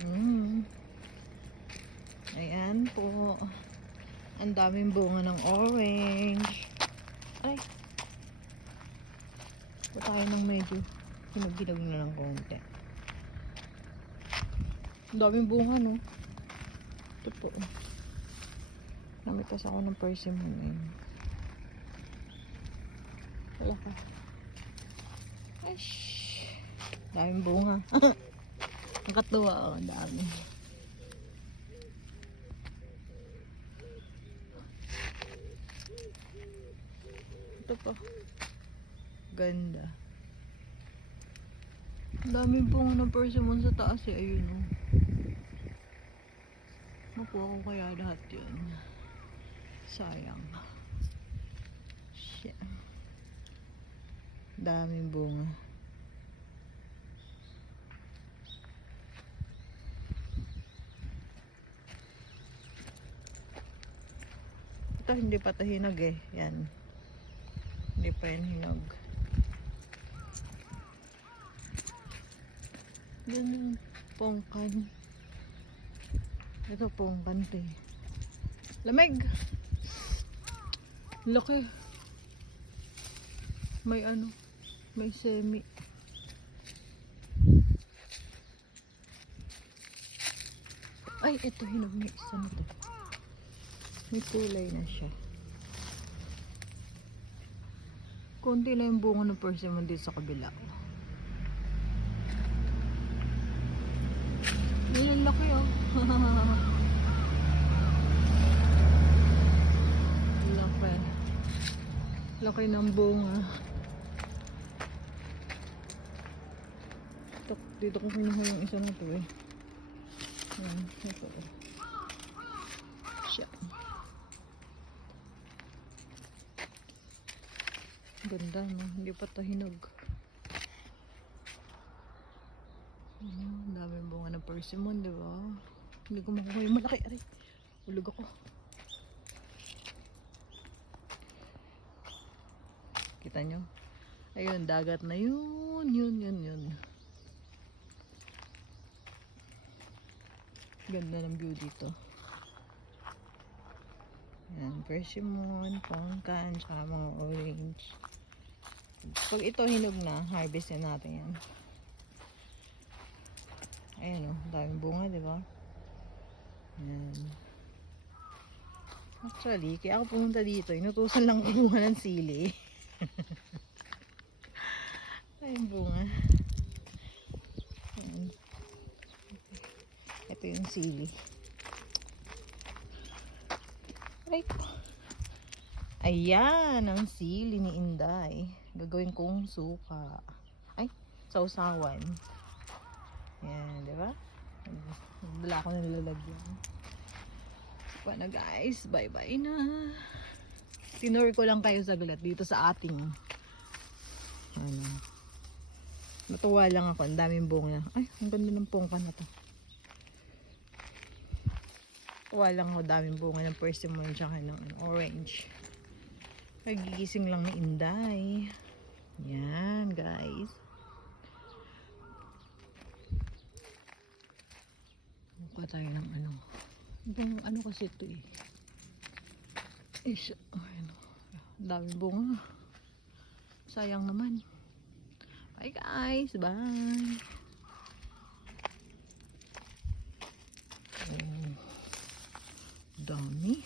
Mm. Ayan po. Ang daming bunga ng orange. Ay. Pa tayo ng medyo hinog-hinog na ng konti. Ang daming bunga, no? Ito po. Namitas ako ng persimmon ngayon. Wala ka. Ay, daming bunga. Nakatuwa ako. Ang dami. Ito po. Ganda. Ang daming bunga ng persimmon sa taas eh. Ayun o. Makuha ko kaya lahat yun. Sayang. Shit. Daming bunga. Ito hindi pa ito hinog eh. Yan. Hindi pa yan hinog. Yan pongkan. Ito pongkan to eh. Lamig! Laki. May ano. May semi. Ay, ito hinog na isa na to. May kulay na siya. Konti lang yung bunga ng persimmon dito sa kabila. Yan ang laki oh. Laki. Laki ng bunga. Dito ko kinuha yung isa na to eh. Yan, ito oh. Siya. Ganda no, hindi pa ito hinog. Daming bunga ng persimmon, di ba? Hindi ko makuha yung malaki. Aray, ulog ako. Kita nyo? Ayun, dagat na yun. Yun. Ganda ng view dito. Yan, persimmon, pongkan, tsaka mga orange. Pag ito hinog na, harvest na natin yan. Ayan o, daming bunga, diba? Ayan. Actually, kaya ako pumunta dito, inutusan lang bunga ng sili. Ayun bunga. Ayan. Ito yung sili. Right. Ayan, ang sili ni Inday. Gagawin kong suka. Ay, sausawan. Ayan, diba? Wala ko na nilalagyan. Pa na guys, bye bye na. Tinur ko lang kayo saglit dito sa ating ano. Natuwa lang ako, ang daming bunga. Ay, ang ganda ng pongkan na to. Natuwa lang ako, daming bunga ng persimmon tsaka ng orange. Nagigising lang ni Inday. Yan guys. Mukha tayo ng ano. Ano kasi ito eh. Is, ano. Daming bunga. Sayang naman. Bye guys. Bye. Oh, dami.